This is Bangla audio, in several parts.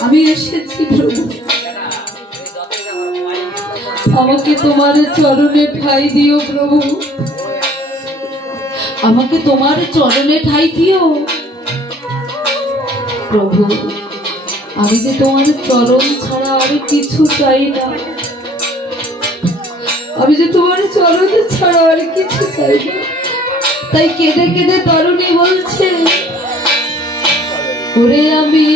আমি এসেছি প্রভু। আমাকে তোমার চরণে ঠাই দিও প্রভু। আমাকে তোমার চরণে ঠাই দিও। প্রভু, আমি যে তোমার চরণ ছাড়া আর কিছু চাই না। আমি যে তোমার চরণ ছাড়া আর কিছু চাই না। তাই কেঁদে কেঁদে তরুণী বলছে, ওরে আমি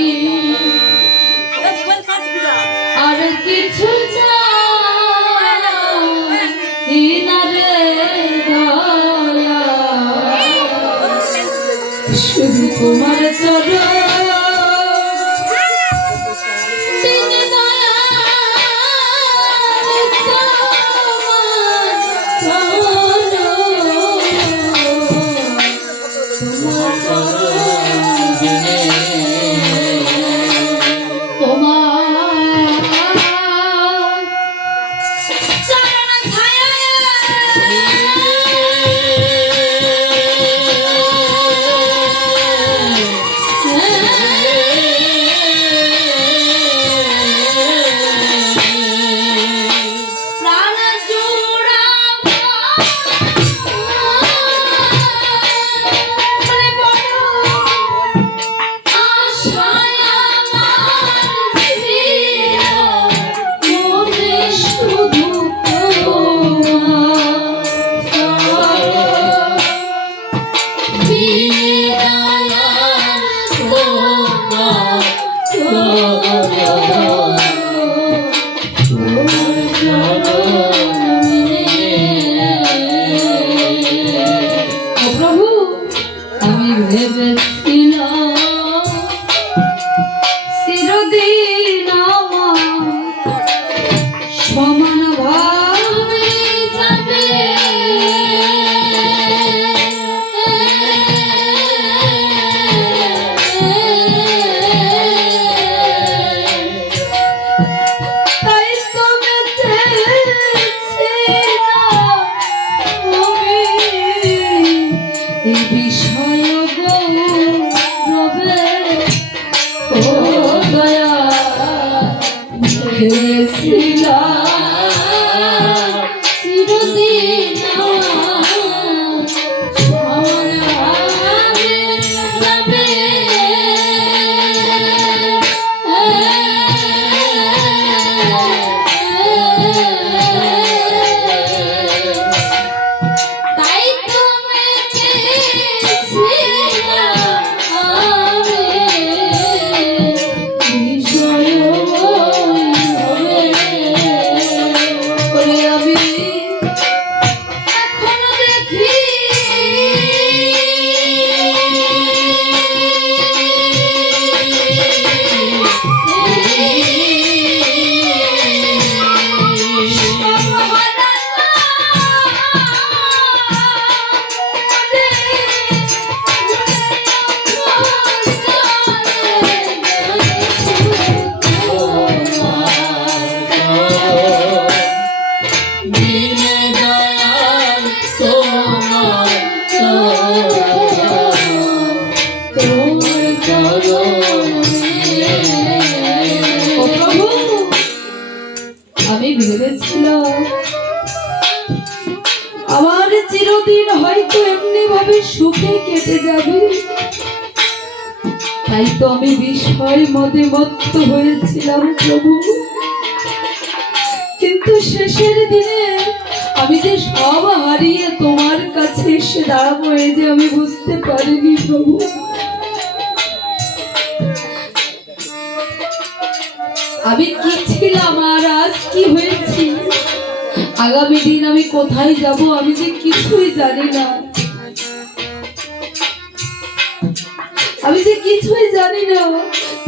শুধু তোমার আমি ভেবেছিলাম আমার চিরদিন হয়তো এমনি ভাবে সুখে কেটে যাবে। তাই তো আমি বিষয় মদে মত্ত হয়েছিলাম প্রভু। কিন্তু শেষের দিনে আমি যে সব হারিয়ে তোমার কাছে এসে দাঁড়াবো, এই যে আমি বুঝতে পারিনি প্রভু। আমি কি ছিলাম আর আজ কি হয়েছি? আগামী দিন আমি কোথায় যাব আমি যে কিছুই জানি না। আমি যে কিছুই জানি না,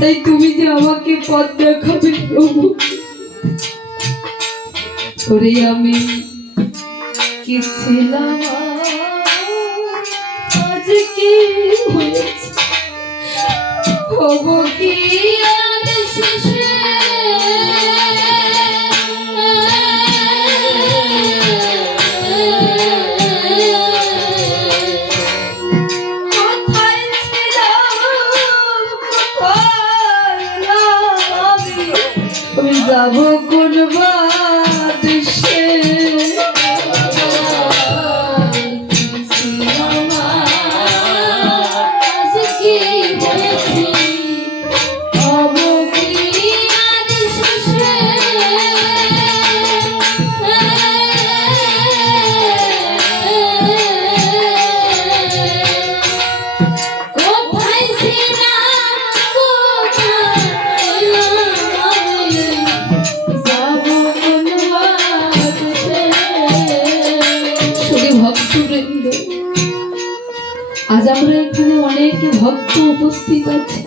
তাই তুমি যে আমাকে পথ দেখাবে প্রভু। ওরে আমি কি ছিলাম, আজ কি হয়েছে? হব কি উপস্থিত আছে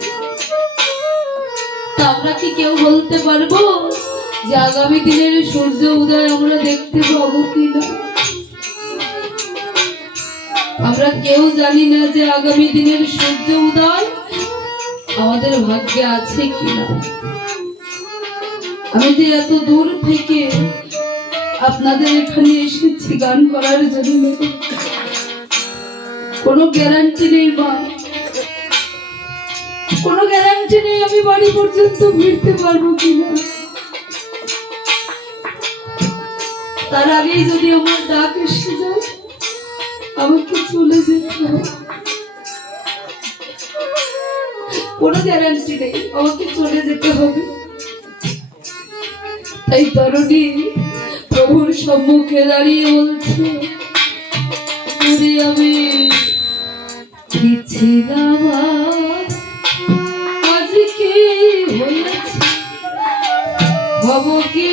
আমরা কি কেউ বলতে পারব যে আগামী দিনের সূর্য উদয় আমরা দেখতে পাবো কিনা আমরা কেউ জানি না যে আগামী দিনের সূর্য উদয় আমাদের ভাগ্যে আছে কিনা আমি যে এত দূর থেকে আপনাদের এখানে এসেছি গান করার জন্য, কোনো গ্যারান্টি নেই মা কোনো গ্যারান্টি নেই, আমি বাড়ি পর্যন্ত ফিরতে পারব কিনা? তার আগেই যদি আমার ডাক এসে যায়, আমাকে চলে যেতে হবে। কোনো গ্যারান্টি নেই, আমাকে চলে যেতে হবে। তাই তরুণী, প্রভুর সম্মুখে দাঁড়িয়ে বলছে, যদি আমি ছিলাম হব কি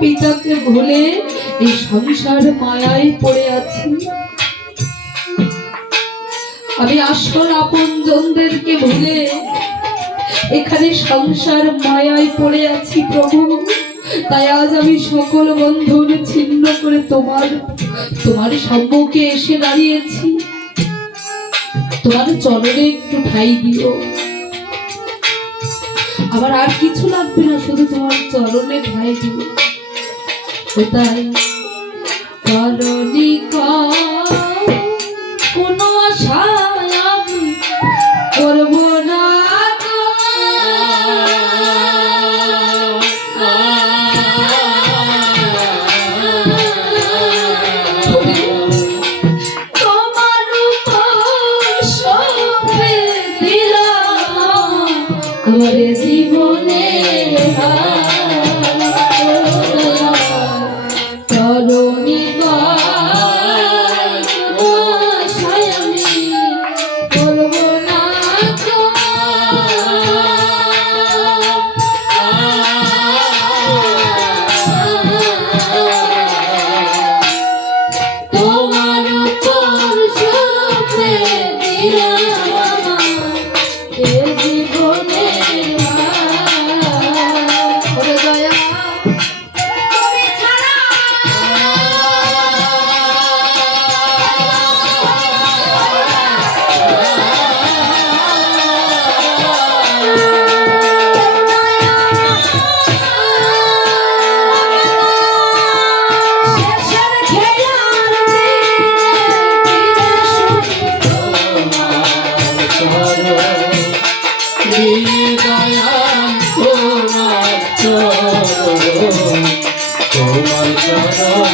পিতাকে ভুলে এই সংসার মায়ায় পড়ে আছি। আমি আসল আপন জনদেরকে ভুলে এখানে সংসার মায়ায় পড়ে আছি প্রভু। তাই আজ আমি সকল বন্ধন ছিন্ন করে তোমার তোমার সম্মুখে এসে দাঁড়িয়েছি। তোমার চরণে একটু ঠাই দিও। আমার আর কিছু লাগবে না, শুধু তোমার চরণে ঠাই দিও। কোথায় করণিকা